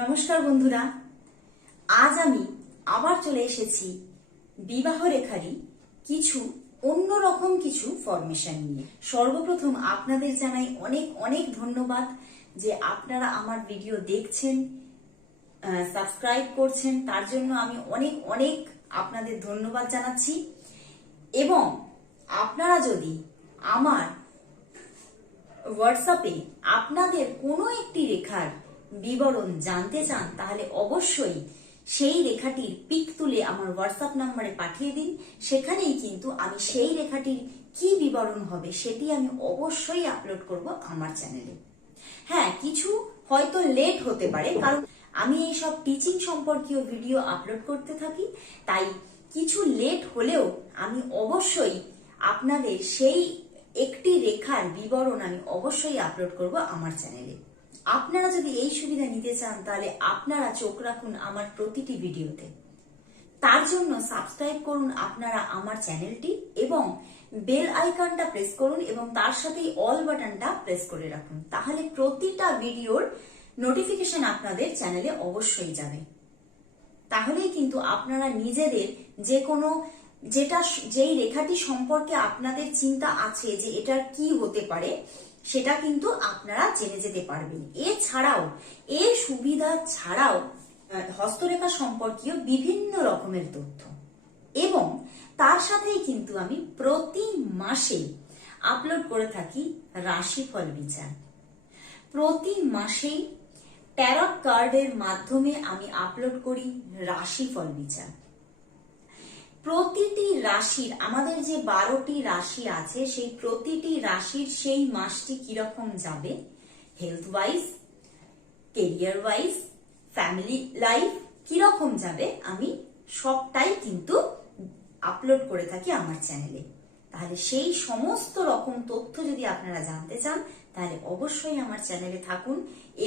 নমস্কার বন্ধুরা। আজ আমি আবার চলে এসেছি বিবাহ রেখারই কিছু অন্যরকম কিছু ফরমেশন নিয়ে। সর্বপ্রথম আপনাদের জানাই অনেক অনেক ধন্যবাদ যে আপনারা আমার ভিডিও দেখছেন সাবস্ক্রাইব করছেন। তার জন্য আমি অনেক অনেক আপনাদের ধন্যবাদ জানাচ্ছি। এবং আপনারা যদি আমার হোয়াটসঅ্যাপে আপনাদের কোনো একটি রেখার বিবরণ জানতে চান, তাহলে অবশ্যই সেই রেখাটির পিক তুলে আমার হোয়াটসঅ্যাপ নাম্বারে পাঠিয়ে দিন। সেখানেই কিন্তু আমি সেই রেখাটির কি বিবরণ হবে সেটি আমি অবশ্যই আপলোড করব আমার চ্যানেলে হ্যাঁ কিছু হয়তো লেট হতে পারে, কারণ আমি এই সব টিচিং সম্পর্কীয় ভিডিও আপলোড করতে থাকি, তাই কিছু লেট হলেও আমি অবশ্যই আপনাদের সেই একটি রেখার বিবরণ আমি অবশ্যই আপলোড করব আমার চ্যানেলে আপনারা যদি এই সুবিধা নিতে চান, তাহলে আপনারা চোখ রাখুন আমার প্রতিটি ভিডিওতে। তার জন্য সাবস্ক্রাইব করুন আপনারা আমার চ্যানেলটি এবং বেল আইকনটা প্রেস করুন এবং তার সাথেই অল বাটনটা প্রেস করে রাখুন। তাহলে প্রতিটা ভিডিওর নোটিফিকেশন আপনাদের চ্যানেলে অবশ্যই যাবে। তাহলেই কিন্তু আপনারা নিজেদের যে কোনো যেটা, যেই রেখাটি সম্পর্কে আপনাদের চিন্তা আছে যে এটার কি হতে পারে সেটা কিন্তু আপনারা জেনে যেতে পারবেন। এছাড়াও এর সুবিধা ছাড়াও হস্তরেখা সম্পর্কীয় বিভিন্ন রকমের তথ্য। এবং তার সাথেই কিন্তু আমি প্রতি মাসে আপলোড করে থাকি রাশিফল বিচার। প্রতি মাসেই ট্যারট কার্ডের মাধ্যমে আমি আপলোড করি রাশিফল বিচার। প্রতিটি রাশির, আমাদের যে বারোটি রাশি আছে, সেই প্রতিটি রাশির সেই মাসটি কীরকম যাবে? Health wise career wise family life কীরকম যাবে? আমি সবটাই কিন্তু আপলোড করে থাকি আমার চ্যানেলে তাহলে সেই সমস্ত রকম তথ্য যদি আপনারা জানতে চান, তাহলে অবশ্যই আমার চ্যানেলে থাকুন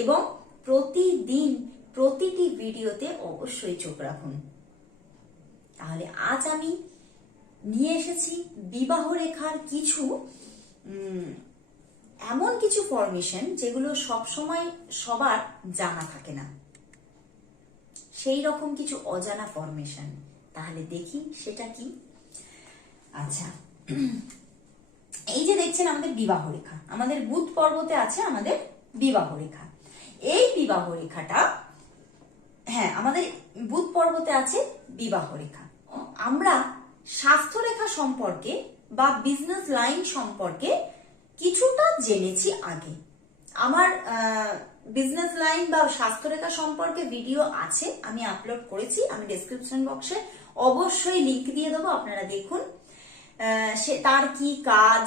এবং প্রতিদিন প্রতিটি ভিডিওতে অবশ্যই চোখ রাখুন। তাহলে আজ আমি নিয়ে এসেছি বিবাহ রেখার কিছু এমন কিছু ফরমেশন যেগুলো সবসময় সবার জানা থাকে না। সেই রকম কিছু অজানা ফরমেশন তাহলে দেখি সেটা কি? আচ্ছা। এই যে দেখছেন আমাদের বিবাহ রেখা আমাদের বুধ পর্বতে আছে আমাদের বিবাহ রেখা এই বিবাহ রেখাটা হ্যাঁ আমাদের বুধ পর্বতে আছে বিবাহ রেখা আমরা স্বাস্থ্য রেখা সম্পর্কে বা বিজনেস লাইন সম্পর্কে কিছুটা জেনেছি আগে। আমার বিজনেস লাইন বা স্বাস্থ্য রেখা সম্পর্কে ভিডিও আছে, আমি আপলোড করেছি, আমি ডেসক্রিপশন বক্সে অবশ্যই লিংক দিয়ে দেবো, আপনারা দেখুন। সে, তার কি কাজ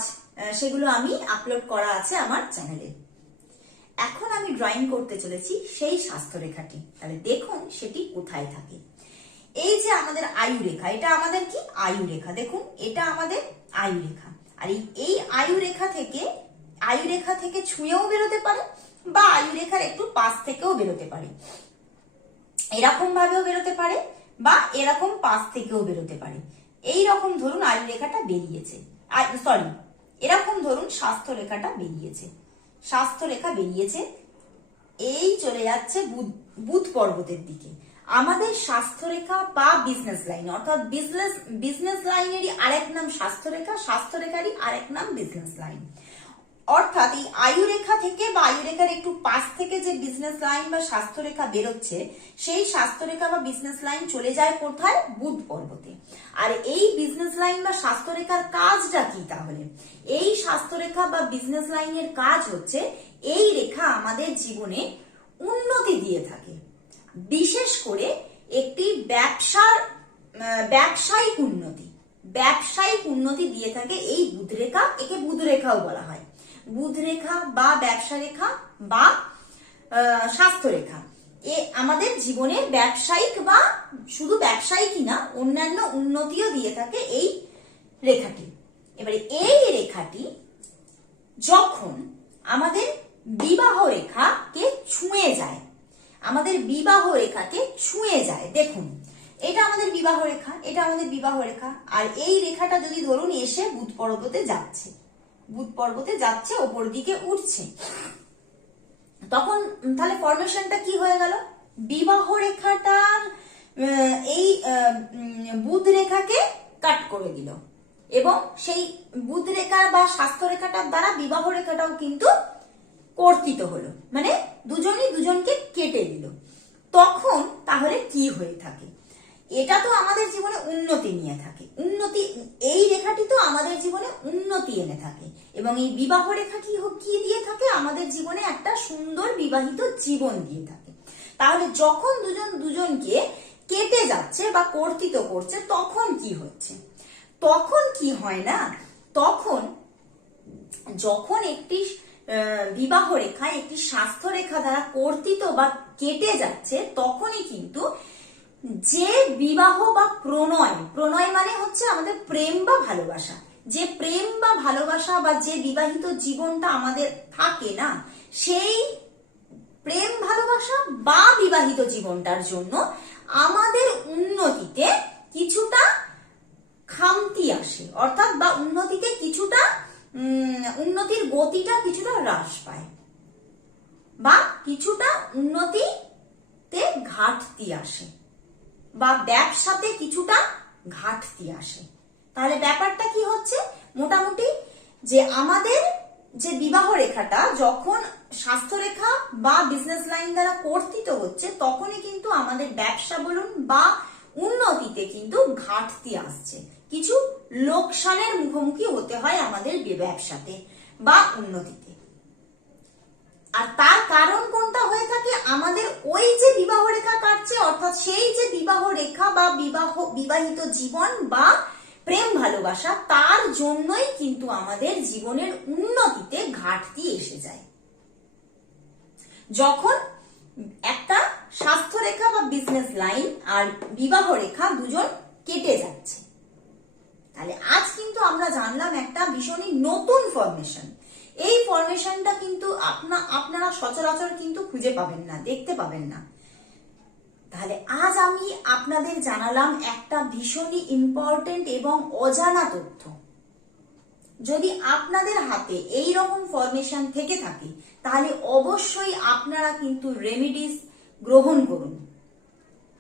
সেগুলো আমি আপলোড করা আছে আমার চ্যানেলে এখন আমি ড্রয়িং করতে চলেছি সেই স্বাস্থ্য রেখাটি তাহলে দেখুন সেটি কোথায় থাকে। এই যে আমাদের আয়ু রেখা, এটা আমাদের কি? আয়ু রেখা। দেখুন, এটা আমাদের আয়ু রেখা। আর এই আয়ু রেখা থেকে, আয়ু রেখা থেকে ছুঁয়েও বেরোতে পারে বা আয়ু রেখার একটু পাশ থেকেও বেরোতে পারে। এরকম ভাবেও বেরোতে পারে বা এরকম পাশ থেকেও বেরোতে পারে। এই রকম ধরুন আয়ু রেখাটা বেরিয়েছে। সরি এরকম ধরুন স্বাস্থ্য রেখাটা বেরিয়েছে। স্বাস্থ্য রেখা বেরিয়েছে, এই চলে যাচ্ছে বুধ পর্বতের দিকে। আমাদের স্বাস্থ্য রেখা বা বিজনেস লাইন অর্থাৎ বিজনেস বিজনেস লাইনেরই আরেক নাম স্বাস্থ্য রেখা স্বাস্থ্য রেখারই আরেক নাম বিজনেস লাইন অর্থাৎ এই আয়ু রেখা থেকে বা আয়ু রেখার একটু পাশ থেকে যে বিজনেস লাইন বা স্বাস্থ্য রেখা বেরোচ্ছে, সেই স্বাস্থ্য রেখা বা বিজনেস লাইন চলে যায় কোথায়? বুধ পর্বতে। আর এই বিজনেস লাইন বা স্বাস্থ্য রেখার কাজটা কি তাহলে? এই স্বাস্থ্য রেখা বা বিজনেস লাইনের কাজ হচ্ছে, এই রেখা আমাদের জীবনে উন্নতি দিয়ে থাকে। বিশেষ করে একটি ব্যবসার ব্যবসায়িক উন্নতি। ব্যবসায়িক উন্নতি দিয়ে থাকে এই বুধরেখা একে বুধরেখাও বলা হয়। বুধরেখা বা ব্যবসা রেখা বা আহ, স্বাস্থ্য রেখা এ আমাদের জীবনে ব্যবসায়িক বা শুধু ব্যবসায়িকই না অন্যান্য উন্নতিও দিয়ে থাকে এই রেখাটি। এবারে এই রেখাটি যখন আমাদের বিবাহ রেখাকে ছুঁয়ে যায় আমাদের বিবাহ রেখাকে ছুঁয়ে যায়। দেখুন এটা আমাদের বিবাহ রেখা এটা আমাদের বিবাহ রেখা আর এই রেখাটা যদি ধরুন এসে বুধ পর্বতে যাচ্ছে বুধ পর্বতে যাচ্ছে ওপর দিকে উঠছে তখন তাহলে ফরমেশনটা কি হয়ে গেল? বিবাহ রেখাটার আহ, এই বুধ রেখাকে কাট করে দিল। এবং সেই বুধ রেখা বা স্বাস্থ্য রেখাটার দ্বারা বিবাহ রেখাটাও কিন্তু কর্তিত হলো। মানে দুজনই দুজনকে কেটে দিল। তখন তাহলে কি হয়ে থাকে? এটা তো আমাদের জীবনে উন্নতি নিয়ে থাকে। উন্নতি, এই রেখাটি তো আমাদের জীবনে উন্নতি এনে থাকে। এবং এই বিবাহ রেখা কি কি দিয়ে থাকে? আমাদের জীবনে একটা সুন্দর বিবাহিত জীবন দিয়ে থাকে। তাহলে যখন দুজন দুজনকে কেটে যাচ্ছে বা কর্তিত করছে, তখন কি হচ্ছে? তখন কি হয় না? তখন যখন একটি বিবাহ রেখা একটি স্বাস্থ্য রেখা দ্বারা কর্তিত বা কেটে যাচ্ছে, তখনই কিন্তু যে বিবাহ বা প্রণয় প্রণয় মানে হচ্ছে আমাদের প্রেম বা ভালোবাসা। যে প্রেম বা ভালোবাসা বা যে বিবাহিত জীবনটা আমাদের থাকে না, সেই প্রেম, ভালোবাসা বা বিবাহিত জীবনটার জন্য আমাদের উন্নতিতে কিছুটা খামতি আসে। অর্থাৎ বা উন্নতিতে কিছুটা উন্নতির গতিটা কিছুটা হ্রাস পায়। বা কিছুটা উন্নতিতে ঘাটতি আসে। বা ব্যবসাতে কিছুটা ঘাটতি আসে। তাহলে ব্যাপারটা কি হচ্ছে? মোটামুটি যে আমাদের যে বিবাহ রেখাটা, যখন স্বাস্থ্য রেখা বা বিজনেস লাইন দ্বারা কর্তিত হচ্ছে, তখনই কিন্তু আমাদের ব্যবসা বলুন বা উন্নতিতে কিন্তু ঘাটতি আসছে। কিছু লোকসানের মুখোমুখি হতে হয় আমাদের ব্যবসাতে বা উন্নতিতে। আর তার কারণ কোনটা হয়ে থাকে? আমাদের ওই যে বিবাহ রেখা কাটছে, অর্থাৎ সেই যে বিবাহ রেখা বা বিবাহ, বিবাহিত জীবন বা প্রেম ভালোবাসা, তার জন্যই কিন্তু আমাদের জীবনের উন্নতিতে ঘাটতি এসে যায়। যখন একটা স্বাস্থ্য রেখা বা বিজনেস লাইন আর বিবাহ রেখা দুজন কেটে যাচ্ছে তাহলে আজ কিন্তু আমরা জানলাম একটা ভীষণই নতুন ফরমেশন এই ফরমেশনটা কিন্তু আপনা, আপনারা সচরাচর কিন্তু খুঁজে পাবেন না, দেখতে পাবেন না। তাহলে আজ আমি আপনাদের জানালাম একটা ভীষণই ইম্পর্টেন্ট এবং অজানা তথ্য। যদি আপনাদের হাতে এই রকম ফরমেশন থেকে থাকে, তাহলে অবশ্যই আপনারা কিন্তু রেমিডিস গ্রহণ করুন।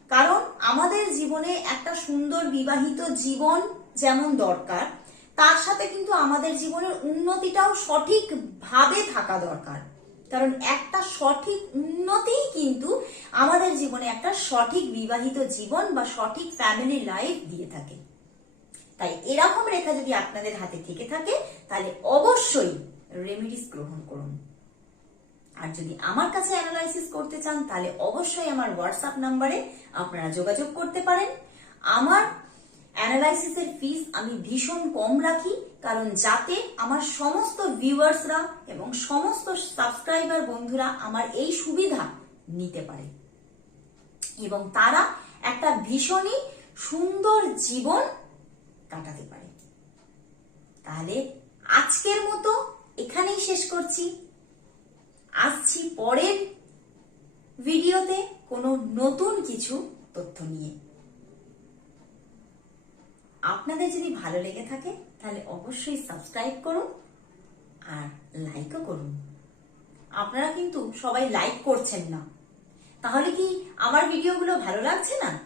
কারণ আমাদের জীবনে একটা সুন্দর বিবাহিত জীবন যেমন দরকার, তার সাথে কিন্তু আমাদের জীবনের উন্নতিটাও সঠিকভাবে থাকা দরকার। কারণ একটা সঠিক উন্নতিই কিন্তু আমাদের জীবনে একটা সঠিক বিবাহিত জীবন বা সঠিক ফ্যামিলি লাইফ দিয়ে থাকে। তাই এরকম রেখা যদি আপনাদের হাতে থেকে থাকে, তাহলে অবশ্যই রেমিডিস গ্রহণ করুন। আর যদি আমার কাছে অ্যানালাইসিস করতে চান, তাহলে অবশ্যই আমার হোয়াটসঅ্যাপ নাম্বারে আপনারা যোগাযোগ করতে পারেন। আমার অ্যানালাইসিসের ফিস আমি ভীষণ কম রাখি, কারণ যাতে আমার সমস্ত ভিউয়ার্সরা এবং সমস্ত সাবস্ক্রাইবার বন্ধুরা আমার এই সুবিধা নিতে পারে। এবং তারা একটা ভীষণই সুন্দর জীবন কাটাতে পারে। তাহলে আজকের মতো এখানেই শেষ করছি। আসছি পরের ভিডিওতে কোনো নতুন কিছু তথ্য নিয়ে আপনাদের যদি ভালো লেগে থাকে, তাহলে অবশ্যই সাবস্ক্রাইব করুন আর লাইকও করুন। আপনারা কিন্তু সবাই লাইক করছেন না। তাহলে কি আমার ভিডিওগুলো ভালো লাগছে না?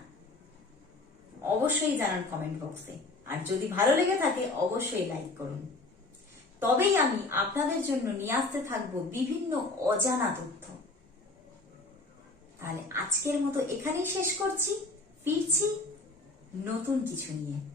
অবশ্যই জানান কমেন্ট বক্সে আর যদি ভালো লেগে থাকে, অবশ্যই লাইক করুন। তবেই আমি আপনাদের জন্য নিয়ে আসতে থাকব বিভিন্ন অজানা তথ্য। তাহলে আজকের মতো এখানেই শেষ করছি। ফিরছি নতুন কিছু নিয়ে।